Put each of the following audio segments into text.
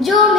Yo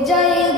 যায়